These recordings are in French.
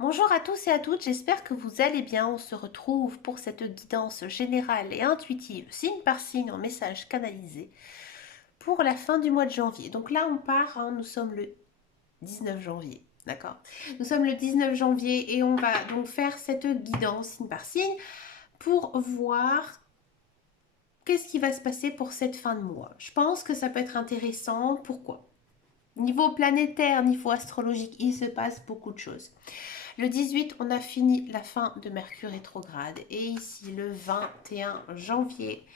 Bonjour à tous et à toutes, j'espère que vous allez bien. On se retrouve pour cette guidance générale et intuitive, signe par signe en message canalisé, pour la fin du mois de janvier. Donc là, on part, nous sommes le 19 janvier, d'accord? Nous sommes le 19 janvier et on va donc faire cette guidance signe par signe pour voir qu'est-ce qui va se passer pour cette fin de mois. Je pense que ça peut être intéressant. Pourquoi? Niveau planétaire, niveau astrologique, il se passe beaucoup de choses. Le 18, on a fini la fin de Mercure rétrograde. Et ici, le 21 janvier,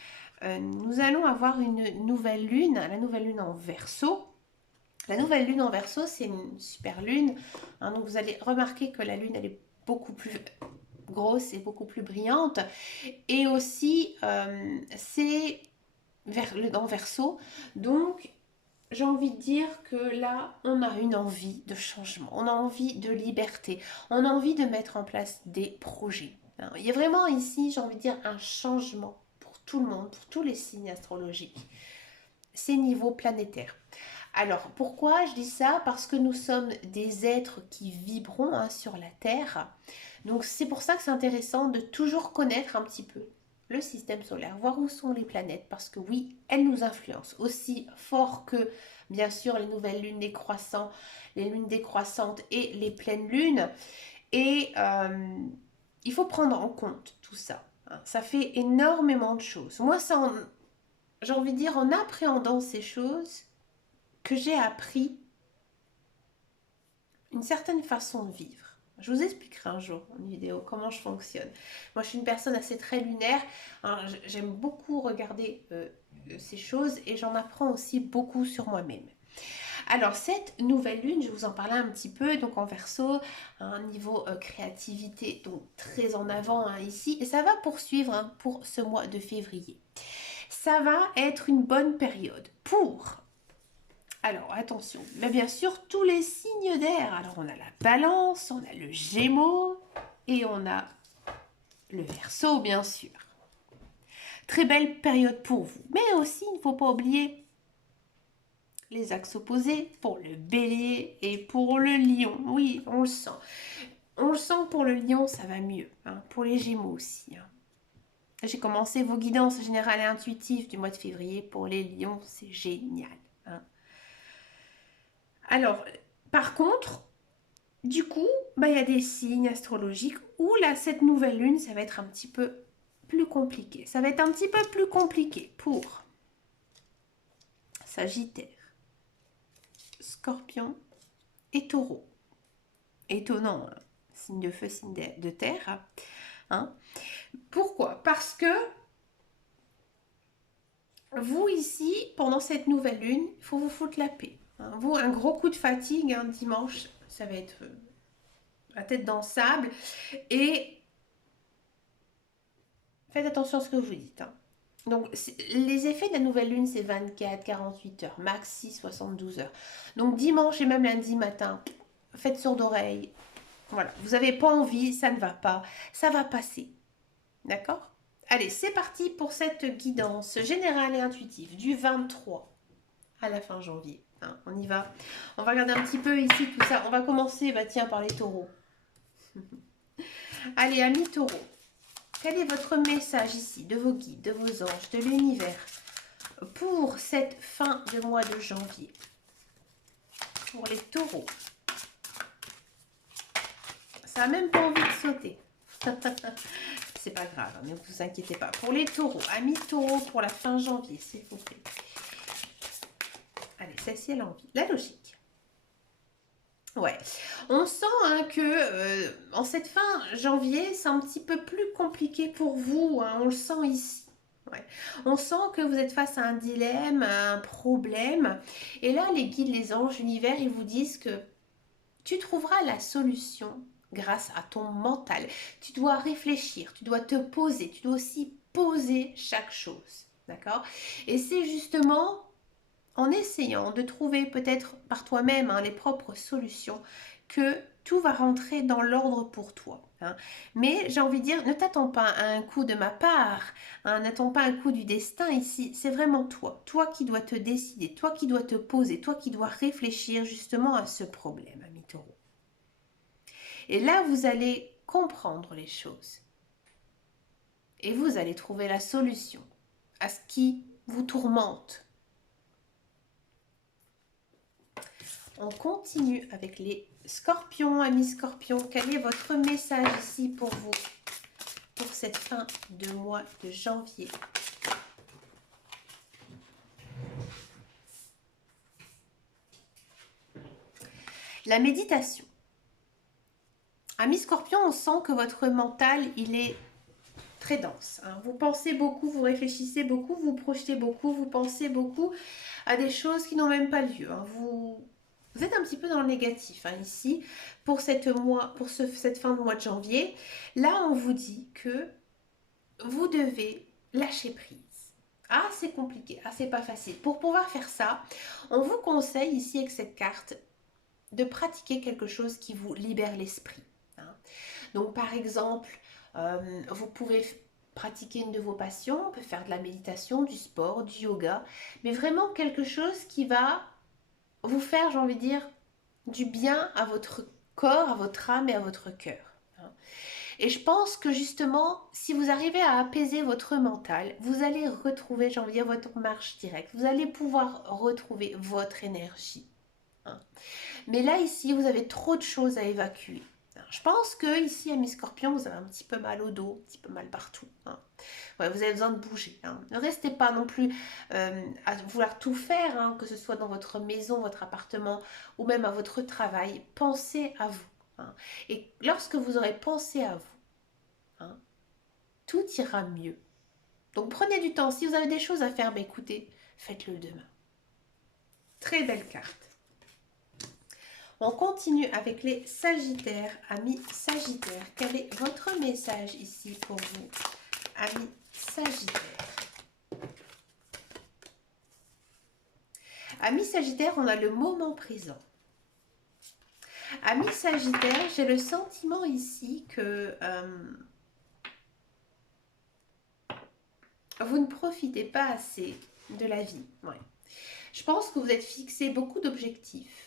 nous allons avoir une nouvelle lune, la nouvelle lune en Verseau. La nouvelle lune en Verseau, c'est une super lune. Donc vous allez remarquer que la lune, elle est beaucoup plus grosse et beaucoup plus brillante. Et aussi, c'est dans Verseau. Donc, j'ai envie de dire que là, on a une envie de changement, on a envie de liberté, on a envie de mettre en place des projets. Il y a vraiment ici, j'ai envie de dire, un changement pour tout le monde, pour tous les signes astrologiques. C'est niveau planétaire. Alors, pourquoi je dis ça? Parce que nous sommes des êtres qui vibrons sur la Terre. Donc, c'est pour ça que c'est intéressant de toujours connaître un petit peu le système solaire, voir où sont les planètes, parce que oui, elles nous influencent aussi fort que, bien sûr, les nouvelles lunes décroissantes, les lunes décroissantes et les pleines lunes. Et il faut prendre en compte tout ça. Ça fait énormément de choses. Moi, j'ai envie de dire, en appréhendant ces choses, que j'ai appris une certaine façon de vivre. Je vous expliquerai un jour en vidéo comment je fonctionne. Moi, je suis une personne assez très lunaire. J'aime beaucoup regarder ces choses et j'en apprends aussi beaucoup sur moi-même. Alors, cette nouvelle lune, je vais vous en parler un petit peu. Donc, en Verseau, un niveau créativité, donc très en avant ici. Et ça va poursuivre pour ce mois de février. Ça va être une bonne période pour... Alors, attention, mais bien sûr, tous les signes d'air. Alors, on a la balance, on a le gémeaux et on a le verseau, bien sûr. Très belle période pour vous. Mais aussi, il ne faut pas oublier les axes opposés pour le bélier et pour le lion. Oui, on le sent. On le sent pour le lion, ça va mieux. Pour les gémeaux aussi. J'ai commencé vos guidances générales et intuitives du mois de février. Pour les lions, c'est génial. Alors, par contre, du coup, il y a des signes astrologiques où là, cette nouvelle lune, ça va être un petit peu plus compliqué. Ça va être un petit peu plus compliqué pour Sagittaire, Scorpion et Taureau. Étonnant, hein, signe de feu, signe de terre. Hein. Pourquoi? Parce que vous ici, pendant cette nouvelle lune, il faut vous foutre la paix. Hein. Vous, un gros coup de fatigue, dimanche, ça va être la tête dans le sable. Et faites attention à ce que vous dites. Donc, les effets de la nouvelle lune, c'est 24, 48 heures, maxi 72 heures. Donc, dimanche et même lundi matin, faites sourde oreille. Voilà, vous n'avez pas envie, ça ne va pas, ça va passer. D'accord? Allez, c'est parti pour cette guidance générale et intuitive du 23 à la fin janvier. On y va. On va regarder un petit peu ici tout ça. On va commencer, tiens, par les taureaux. Allez, amis taureaux. Quel est votre message ici de vos guides, de vos anges, de l'univers pour cette fin de mois de janvier? Pour les taureaux. Ça n'a même pas envie de sauter. C'est pas grave, ne vous inquiétez pas. Pour les taureaux, amis taureaux pour la fin janvier, s'il vous plaît. Allez, celle-ci, elle a envie. La logique. Ouais, on sent que en cette fin janvier, c'est un petit peu plus compliqué pour vous. On le sent ici. Ouais. On sent que vous êtes face à un dilemme, à un problème. Et là, les guides, les anges, l'univers, ils vous disent que tu trouveras la solution grâce à ton mental. Tu dois réfléchir, tu dois te poser, tu dois aussi poser chaque chose. D'accord? Et c'est justement en essayant de trouver peut-être par toi-même les propres solutions que tout va rentrer dans l'ordre pour toi. Mais j'ai envie de dire, ne t'attends pas à un coup de ma part, n'attends pas un coup du destin ici, c'est vraiment toi qui dois te décider, toi qui dois te poser, toi qui dois réfléchir justement à ce problème, ami taureau. Et là, vous allez comprendre les choses. Et vous allez trouver la solution à ce qui vous tourmente. On continue avec les scorpions, amis scorpions. Quel est votre message ici pour vous, pour cette fin de mois de janvier? La méditation. Amis scorpions, on sent que votre mental, il est très dense. Hein. Vous pensez beaucoup, vous réfléchissez beaucoup, vous projetez beaucoup, vous pensez beaucoup à des choses qui n'ont même pas lieu. Hein. Vous êtes un petit peu dans le négatif hein, ici pour cette fin de mois de janvier. Là, on vous dit que vous devez lâcher prise. Ah, c'est compliqué, ah, c'est pas facile. Pour pouvoir faire ça, on vous conseille ici avec cette carte de pratiquer quelque chose qui vous libère l'esprit. Hein. Donc, par exemple, vous pouvez pratiquer une de vos passions, on peut faire de la méditation, du sport, du yoga, mais vraiment quelque chose qui va vous faire, j'ai envie de dire, du bien à votre corps, à votre âme et à votre cœur. Et je pense que justement, si vous arrivez à apaiser votre mental, vous allez retrouver, j'ai envie de dire, votre marche directe. Vous allez pouvoir retrouver votre énergie. Mais là, ici, vous avez trop de choses à évacuer. Je pense que ici, à mi-scorpion, vous avez un petit peu mal au dos, un petit peu mal partout. Hein. Ouais, vous avez besoin de bouger. Hein. Ne restez pas non plus à vouloir tout faire, hein, que ce soit dans votre maison, votre appartement ou même à votre travail. Pensez à vous. Hein. Et lorsque vous aurez pensé à vous, hein, tout ira mieux. Donc prenez du temps. Si vous avez des choses à faire, bah, écoutez, faites-le demain. Très belle carte. On continue avec les Sagittaires. Amis Sagittaires, quel est votre message ici pour vous, amis Sagittaires? Amis Sagittaires, on a le moment présent. Amis Sagittaires, j'ai le sentiment ici que vous ne profitez pas assez de la vie. Ouais. Je pense que vous êtes fixé beaucoup d'objectifs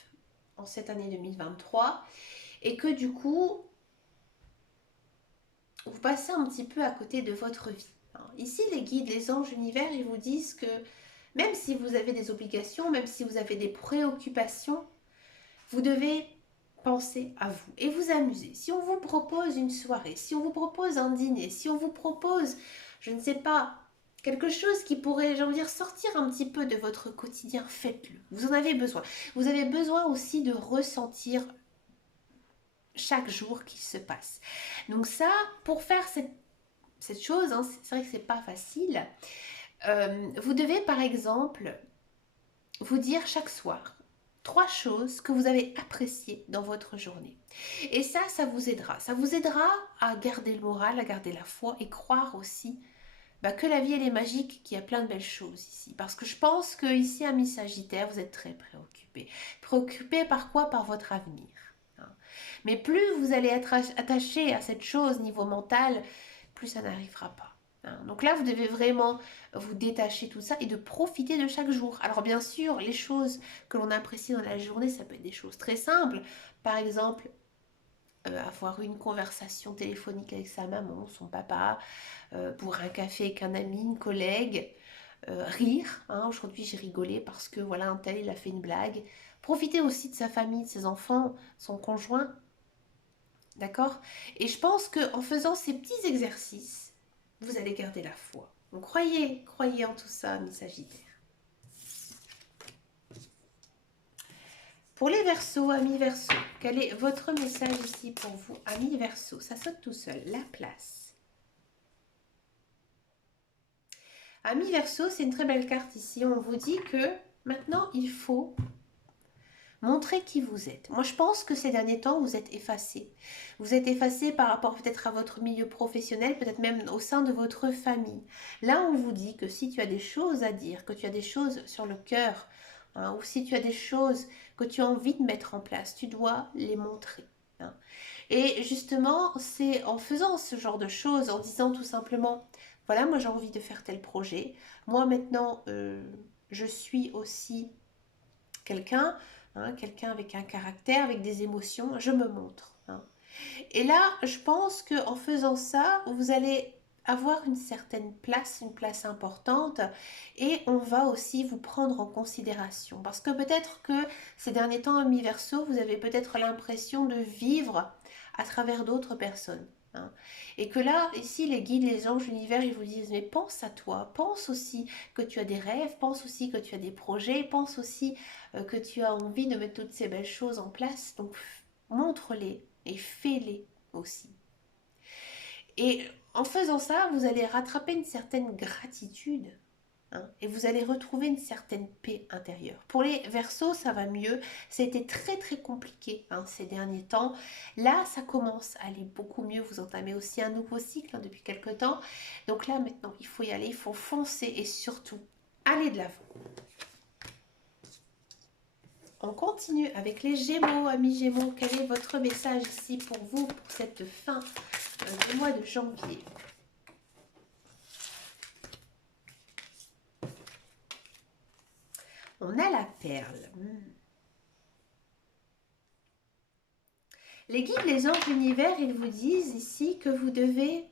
en cette année 2023 et que du coup, vous passez un petit peu à côté de votre vie. Ici, les guides, les anges, l'univers, ils vous disent que même si vous avez des obligations, même si vous avez des préoccupations, vous devez penser à vous et vous amuser. Si on vous propose une soirée, si on vous propose un dîner, si on vous propose, je ne sais pas, quelque chose qui pourrait, j'ai envie de dire, sortir un petit peu de votre quotidien, faites-le. Vous en avez besoin. Vous avez besoin aussi de ressentir chaque jour qui se passe. Donc ça, pour faire cette chose, hein, c'est vrai que c'est pas facile. Vous devez par exemple vous dire chaque soir 3 choses que vous avez appréciées dans votre journée. Et ça vous aidera. Ça vous aidera à garder le moral, à garder la foi et croire aussi que la vie elle est magique, qu'il y a plein de belles choses ici. Parce que je pense que ici, amis Sagittaire, vous êtes très préoccupés. Préoccupés par quoi? Par votre avenir. Mais plus vous allez être attaché à cette chose niveau mental, plus ça n'arrivera pas. Donc là, vous devez vraiment vous détacher de tout ça et de profiter de chaque jour. Alors bien sûr, les choses que l'on apprécie dans la journée, ça peut être des choses très simples. Par exemple, avoir une conversation téléphonique avec sa maman, son papa, pour un café avec un ami, une collègue, rire. Aujourd'hui, j'ai rigolé parce que voilà, un tel, il a fait une blague. Profiter aussi de sa famille, de ses enfants, son conjoint. D'accord? Et je pense qu'en faisant ces petits exercices, vous allez garder la foi. Donc croyez en tout ça, mes Sagittaires. Pour les Verseaux, amis Verseaux, quel est votre message ici pour vous, amis Verseaux? Ça saute tout seul, la place. Amis Verseaux, c'est une très belle carte ici. On vous dit que maintenant, il faut montrez qui vous êtes. Moi, je pense que ces derniers temps, vous êtes effacé. Vous êtes effacé par rapport peut-être à votre milieu professionnel, peut-être même au sein de votre famille. Là, on vous dit que si tu as des choses à dire, que tu as des choses sur le cœur, hein, ou si tu as des choses que tu as envie de mettre en place, tu dois les montrer. Hein. Et justement, c'est en faisant ce genre de choses, en disant tout simplement, voilà, moi j'ai envie de faire tel projet. Moi maintenant, je suis aussi quelqu'un avec un caractère, avec des émotions, je me montre. Et là, je pense qu'en faisant ça, vous allez avoir une certaine place, une place importante, et on va aussi vous prendre en considération. Parce que peut-être que ces derniers temps, mi-verso, vous avez peut-être l'impression de vivre à travers d'autres personnes. Hein. Et que là, ici, les guides, les anges, l'univers, ils vous disent, mais pense à toi, pense aussi que tu as des rêves, pense aussi que tu as des projets, pense aussi que tu as envie de mettre toutes ces belles choses en place. Donc, montre-les et fais-les aussi. Et en faisant ça, vous allez rattraper une certaine gratitude. Hein, et vous allez retrouver une certaine paix intérieure. Pour les Verseaux, ça va mieux. C'était très très compliqué hein, ces derniers temps. Là, ça commence à aller beaucoup mieux. Vous entamez aussi un nouveau cycle hein, depuis quelques temps. Donc là, maintenant, il faut y aller, il faut foncer et surtout aller de l'avant. On continue avec les Gémeaux, amis Gémeaux. Quel est votre message ici pour vous, pour cette fin du mois de janvier? On a la perle. Les guides, les anges, l'univers, ils vous disent ici que vous devez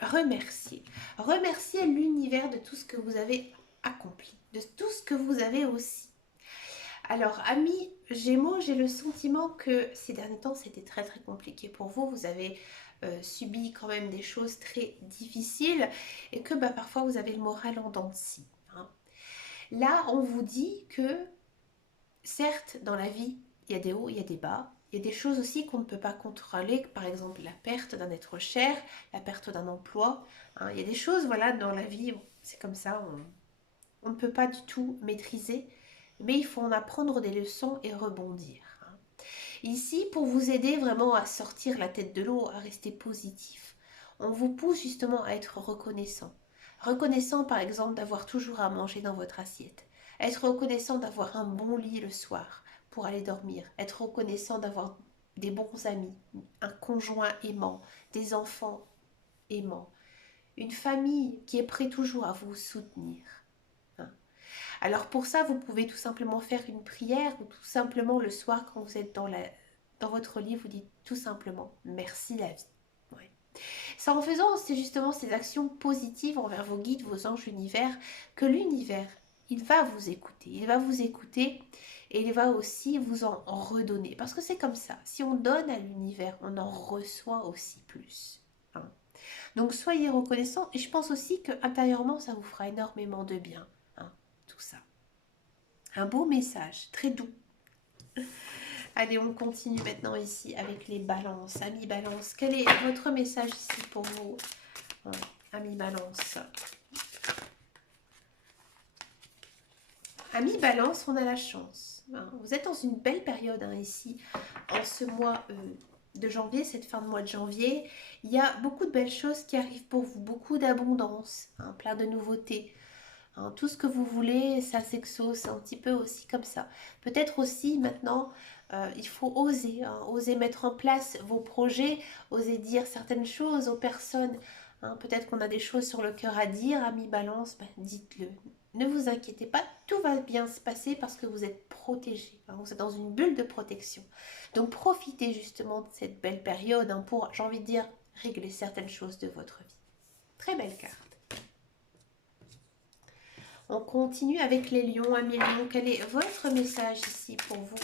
remercier. Remercier l'univers de tout ce que vous avez accompli, de tout ce que vous avez aussi. Alors, amis Gémeaux, j'ai le sentiment que ces derniers temps, c'était très très compliqué pour vous. Vous avez subi quand même des choses très difficiles et que parfois vous avez le moral en dents de scie. Hein. Là, on vous dit que, certes, dans la vie, il y a des hauts, il y a des bas. Il y a des choses aussi qu'on ne peut pas contrôler, par exemple la perte d'un être cher, la perte d'un emploi. Hein. Il y a des choses, voilà, dans la vie, c'est comme ça, on ne peut pas du tout maîtriser, mais il faut en apprendre des leçons et rebondir. Hein. Ici, pour vous aider vraiment à sortir la tête de l'eau, à rester positif, on vous pousse justement à être reconnaissant. Reconnaissant par exemple d'avoir toujours à manger dans votre assiette. Être reconnaissant d'avoir un bon lit le soir pour aller dormir. Être reconnaissant d'avoir des bons amis, un conjoint aimant, des enfants aimants. Une famille qui est prête toujours à vous soutenir. Hein. Alors pour ça, vous pouvez tout simplement faire une prière ou tout simplement le soir quand vous êtes dans votre lit, vous dites tout simplement merci la vie. Ouais. C'est en faisant c'est justement ces actions positives envers vos guides, vos anges, l'univers, que l'univers, il va vous écouter. Il va vous écouter et il va aussi vous en redonner. Parce que c'est comme ça. Si on donne à l'univers, on en reçoit aussi plus. Hein. Donc soyez reconnaissants et je pense aussi que intérieurement, ça vous fera énormément de bien. Hein, tout ça. Un beau message, très doux. Allez, on continue maintenant ici avec les balances. Amis balance, quel est votre message ici pour vous, amis balance? Amis balance, on a la chance. Hein. Vous êtes dans une belle période hein, ici, en ce mois de janvier, cette fin de mois de janvier. Il y a beaucoup de belles choses qui arrivent pour vous, beaucoup d'abondance, hein, plein de nouveautés. Hein, tout ce que vous voulez, ça s'exauce un petit peu aussi comme ça. Peut-être aussi maintenant, il faut oser, hein, oser mettre en place vos projets, oser dire certaines choses aux personnes. Hein, peut-être qu'on a des choses sur le cœur à dire, amis balance, dites-le. Ne vous inquiétez pas, tout va bien se passer parce que vous êtes protégé. Hein, vous êtes dans une bulle de protection. Donc profitez justement de cette belle période hein, pour, j'ai envie de dire, régler certaines choses de votre vie. Très belle carte. On continue avec les lions, amis lions. Quel est votre message ici pour vous,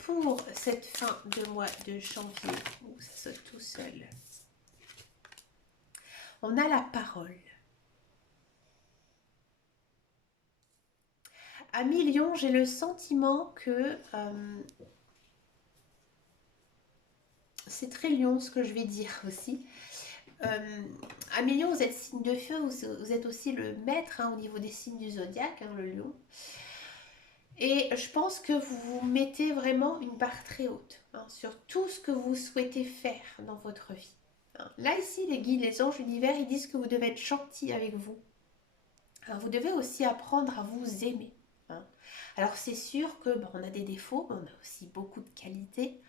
pour cette fin de mois de janvier? Ouh, ça saute tout seul. On a la parole. Amis lions, j'ai le sentiment que c'est très lion ce que je vais dire aussi. Amis lions, vous êtes signe de feu, vous êtes aussi le maître hein, au niveau des signes du zodiaque, hein, le lion. Et je pense que vous vous mettez vraiment une barre très haute hein, sur tout ce que vous souhaitez faire dans votre vie. Hein. Là, ici, les guides, les anges, l'univers, ils disent que vous devez être gentil avec vous. Alors, vous devez aussi apprendre à vous aimer. Hein. Alors, c'est sûr que on a des défauts, mais on a aussi beaucoup de qualités.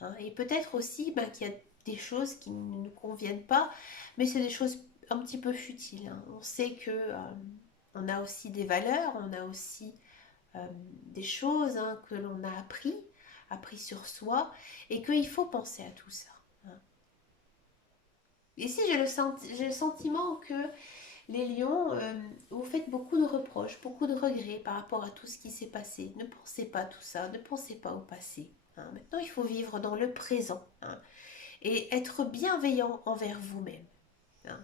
Hein, et peut-être aussi qu'il y a des choses qui ne nous conviennent pas, mais c'est des choses un petit peu futiles. Hein. On sait que on a aussi des valeurs, on a aussi des choses hein, que l'on a appris sur soi et qu'il faut penser à tout ça. Ici, j'ai le sentiment que les lions, vous faites beaucoup de reproches, beaucoup de regrets par rapport à tout ce qui s'est passé. Ne pensez pas à tout ça, ne pensez pas au passé, hein. Maintenant, il faut vivre dans le présent, hein, et être bienveillant envers vous-même, hein.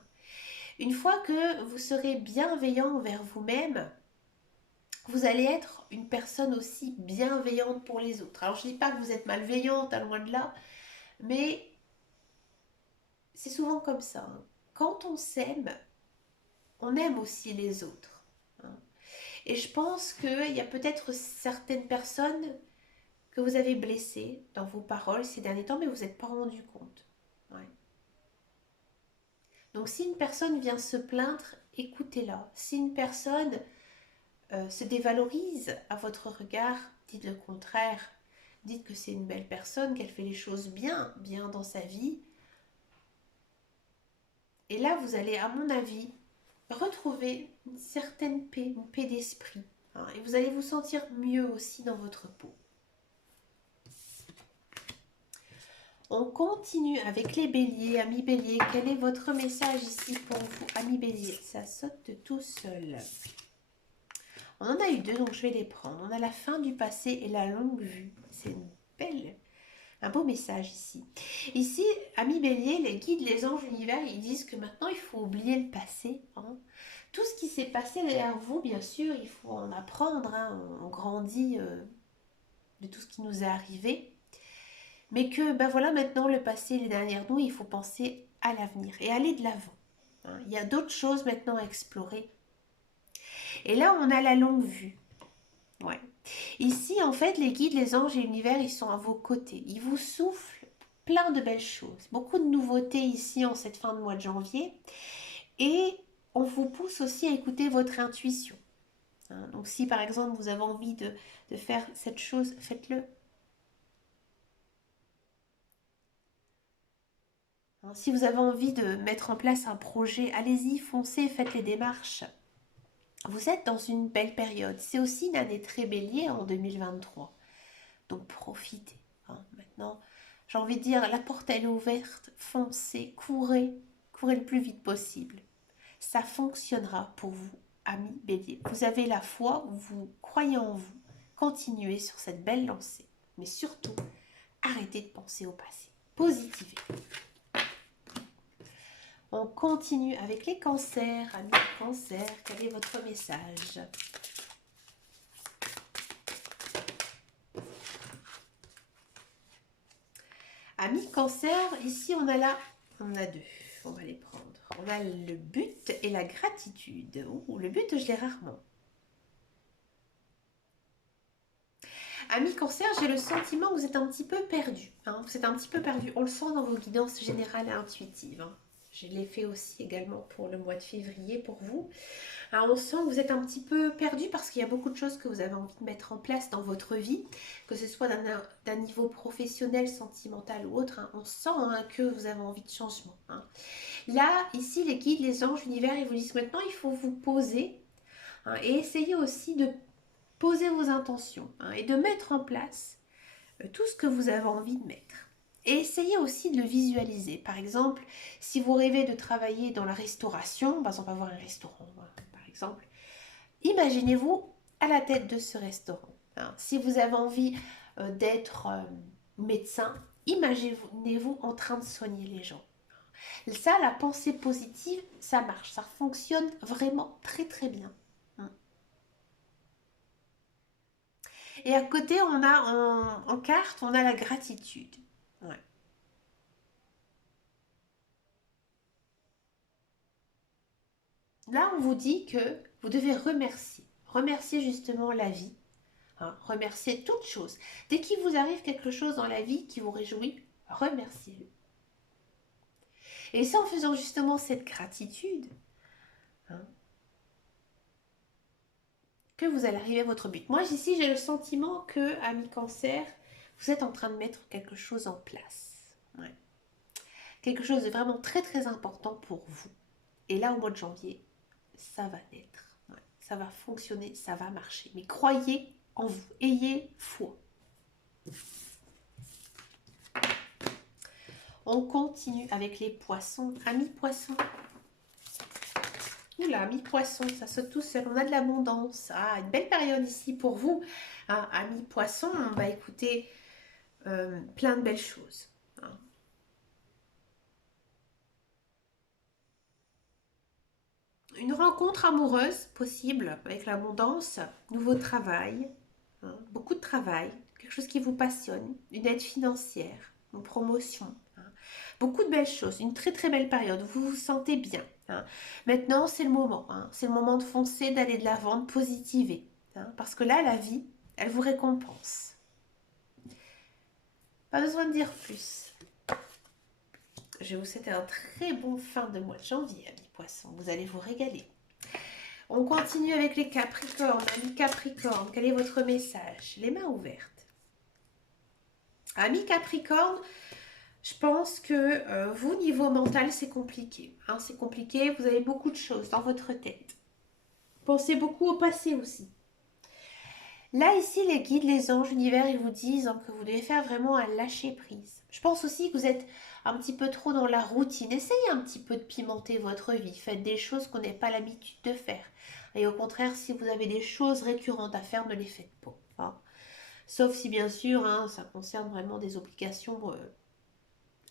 Une fois que vous serez bienveillant envers vous-même, vous allez être une personne aussi bienveillante pour les autres. Alors, je ne dis pas que vous êtes malveillante, à loin de là, mais c'est souvent comme ça, hein. Quand on s'aime, on aime aussi les autres, hein. Et je pense qu'il y a peut-être certaines personnes que vous avez blessées dans vos paroles ces derniers temps, mais vous n'êtes pas rendu compte. Ouais. Donc si une personne vient se plaindre, écoutez-la. Si une personne se dévalorise à votre regard, dites le contraire. Dites que c'est une belle personne, qu'elle fait les choses bien, bien dans sa vie. Et là, vous allez, à mon avis, retrouver une certaine paix, une paix d'esprit, hein, et vous allez vous sentir mieux aussi dans votre peau. On continue avec les béliers. Amis béliers, quel est votre message ici pour vous, amis béliers? Ça saute tout seul. On en a eu deux, donc je vais les prendre. On a la fin du passé et la longue vue. C'est un beau message ici. Ici, amis béliers, les guides, les anges, l'univers, ils disent que maintenant il faut oublier le passé, hein. Tout ce qui s'est passé derrière vous, bien sûr, il faut en apprendre, hein. On grandit de tout ce qui nous est arrivé. Mais que, ben voilà, maintenant le passé est derrière nous, il faut penser à l'avenir et aller de l'avant, hein. Il y a d'autres choses maintenant à explorer. Et là, on a la longue vue. Ouais. Ici, en fait, les guides, les anges et l'univers, ils sont à vos côtés. Ils vous soufflent plein de belles choses. Beaucoup de nouveautés ici en cette fin de mois de janvier. Et on vous pousse aussi à écouter votre intuition, hein. Donc si par exemple vous avez envie de faire cette chose, faites-le, hein. Si vous avez envie de mettre en place un projet, allez-y, foncez, faites les démarches. Vous êtes dans une belle période. C'est aussi une année très bélier en 2023. Donc profitez, hein. Maintenant, j'ai envie de dire, la porte elle est ouverte, foncez, courez, courez le plus vite possible. Ça fonctionnera pour vous, amis bélier. Vous avez la foi, vous croyez en vous, continuez sur cette belle lancée. Mais surtout, arrêtez de penser au passé. Positivez. On continue avec les cancers. Amis cancers, quel est votre message? Amis cancer, ici on a deux, on va les prendre. On a le but et la gratitude. Ouh, le but, je l'ai rarement. Amis cancer, j'ai le sentiment que vous êtes un petit peu perdu, hein. Vous êtes un petit peu perdu. On le sent dans vos guidances générales et intuitives, hein. Je l'ai fait aussi également pour le mois de février pour vous. Alors on sent que vous êtes un petit peu perdu parce qu'il y a beaucoup de choses que vous avez envie de mettre en place dans votre vie, que ce soit d'un niveau professionnel, sentimental ou autre, hein. On sent, hein, que vous avez envie de changement, hein. Là, ici, les guides, les anges, l'univers, ils vous disent maintenant, il faut vous poser, hein, et essayer aussi de poser vos intentions, hein, et de mettre en place tout ce que vous avez envie de mettre. Et essayez aussi de le visualiser. Par exemple, si vous rêvez de travailler dans la restauration, par exemple avoir un restaurant, par exemple, imaginez-vous à la tête de ce restaurant, hein. Si vous avez envie d'être médecin, imaginez-vous en train de soigner les gens. Ça, la pensée positive, ça marche, ça fonctionne vraiment très très bien. Et à côté, on a en carte, on a la gratitude. Ouais. Là, on vous dit que vous devez remercier. Remercier justement la vie, hein, remercier toute chose. Dès qu'il vous arrive quelque chose dans la vie qui vous réjouit, remerciez-le. Et c'est en faisant justement cette gratitude, hein, que vous allez arriver à votre but. Moi, ici, j'ai le sentiment que, ami cancer, vous êtes en train de mettre quelque chose en place. Ouais. Quelque chose de vraiment très très important pour vous. Et là, au mois de janvier, ça va naître. Ouais. Ça va fonctionner, ça va marcher. Mais croyez en vous, ayez foi. On continue avec les poissons. Amis poissons. Oula, amis poissons, ça saute tout seul. On a de l'abondance. Ah, une belle période ici pour vous. Ah, amis poissons, bah écoutez, plein de belles choses. Hein. Une rencontre amoureuse possible avec l'abondance, nouveau travail, hein, beaucoup de travail, quelque chose qui vous passionne, une aide financière, une promotion. Hein. Beaucoup de belles choses, une très très belle période, vous vous sentez bien. Hein. Maintenant, c'est le moment. Hein. C'est le moment de foncer, d'aller de l'avant, de positiver. Hein, parce que là, la vie, elle vous récompense. Pas besoin de dire plus. Je vais vous souhaiter un très bon fin de mois de janvier, amis poissons. Vous allez vous régaler. On continue avec les Capricornes. Amis Capricorne, quel est votre message? Les mains ouvertes. Amis Capricorne, je pense que vous, niveau mental, c'est compliqué. Hein, c'est compliqué, vous avez beaucoup de choses dans votre tête. Pensez beaucoup au passé aussi. Là, ici, les guides, les anges, l'univers, ils vous disent que vous devez faire vraiment un lâcher prise. Je pense aussi que vous êtes un petit peu trop dans la routine. Essayez un petit peu de pimenter votre vie. Faites des choses qu'on n'a pas l'habitude de faire. Et au contraire, si vous avez des choses récurrentes à faire, ne les faites pas. Hein. Sauf si, bien sûr, hein, ça concerne vraiment des obligations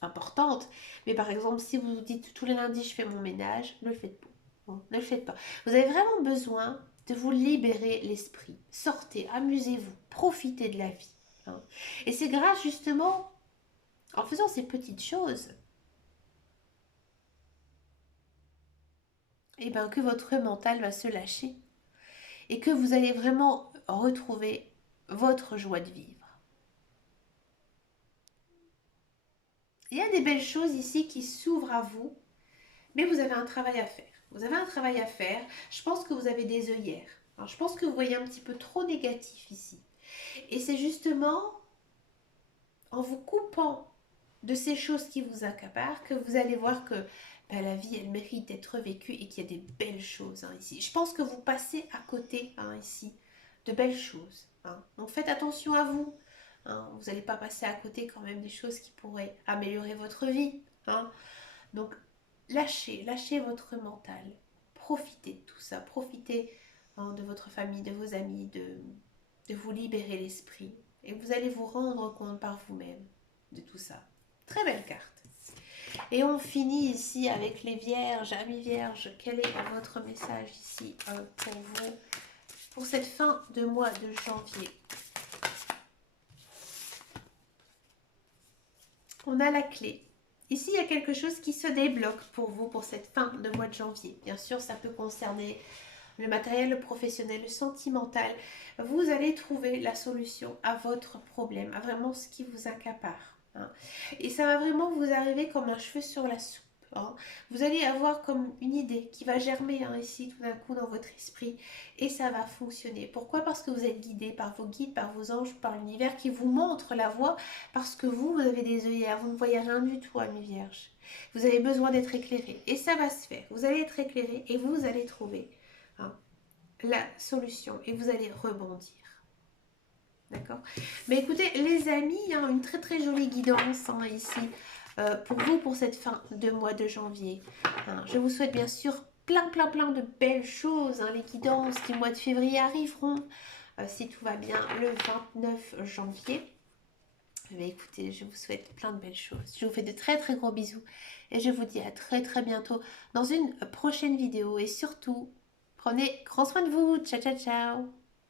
importantes. Mais par exemple, si vous vous dites tous les lundis, je fais mon ménage, ne le faites pas. Hein, ne le faites pas. Vous avez vraiment besoin de vous libérer l'esprit. Sortez, amusez-vous, profitez de la vie. Hein. Et c'est grâce justement, en faisant ces petites choses, eh ben, que votre mental va se lâcher et que vous allez vraiment retrouver votre joie de vivre. Il y a des belles choses ici qui s'ouvrent à vous, mais vous avez un travail à faire. Vous avez un travail à faire. Je pense que vous avez des œillères. Alors, je pense que vous voyez un petit peu trop négatif ici. Et c'est justement en vous coupant de ces choses qui vous accaparent que vous allez voir que ben, la vie, elle mérite d'être vécue et qu'il y a des belles choses hein, ici. Je pense que vous passez à côté hein, ici de belles choses. Hein. Donc faites attention à vous. Hein. Vous n'allez pas passer à côté quand même des choses qui pourraient améliorer votre vie. Hein. Donc lâchez votre mental. Profitez de tout ça. Profitez hein, de votre famille, de vos amis, de vous libérer l'esprit. Et vous allez vous rendre compte par vous-même de tout ça. Très belle carte. Et on finit ici avec les vierges. Amis vierges, quel est votre message ici pour vous, pour cette fin de mois de janvier? On a la clé. Ici, il y a quelque chose qui se débloque pour vous pour cette fin de mois de janvier. Bien sûr, ça peut concerner le matériel, le professionnel, le sentimental. Vous allez trouver la solution à votre problème, à vraiment ce qui vous accapare. Hein. Et ça va vraiment vous arriver comme un cheveu sur la soupe. Hein. Vous allez avoir comme une idée qui va germer hein, ici tout d'un coup dans votre esprit et ça va fonctionner. Pourquoi? Parce que vous êtes guidé par vos guides, par vos anges, par l'univers qui vous montre la voie parce que vous avez des œillères, vous ne voyez rien du tout, amis vierges. Vous avez besoin d'être éclairé et ça va se faire. Vous allez être éclairé et vous allez trouver hein, la solution et vous allez rebondir. D'accord. Mais écoutez, les amis, hein, une très très jolie guidance hein, ici pour vous pour cette fin de mois de janvier. Hein, je vous souhaite bien sûr plein de belles choses. Hein. Les guidances du mois de février arriveront si tout va bien le 29 janvier. Mais écoutez, je vous souhaite plein de belles choses. Je vous fais de très très gros bisous et je vous dis à très très bientôt dans une prochaine vidéo. Et surtout, prenez grand soin de vous. Ciao ciao ciao.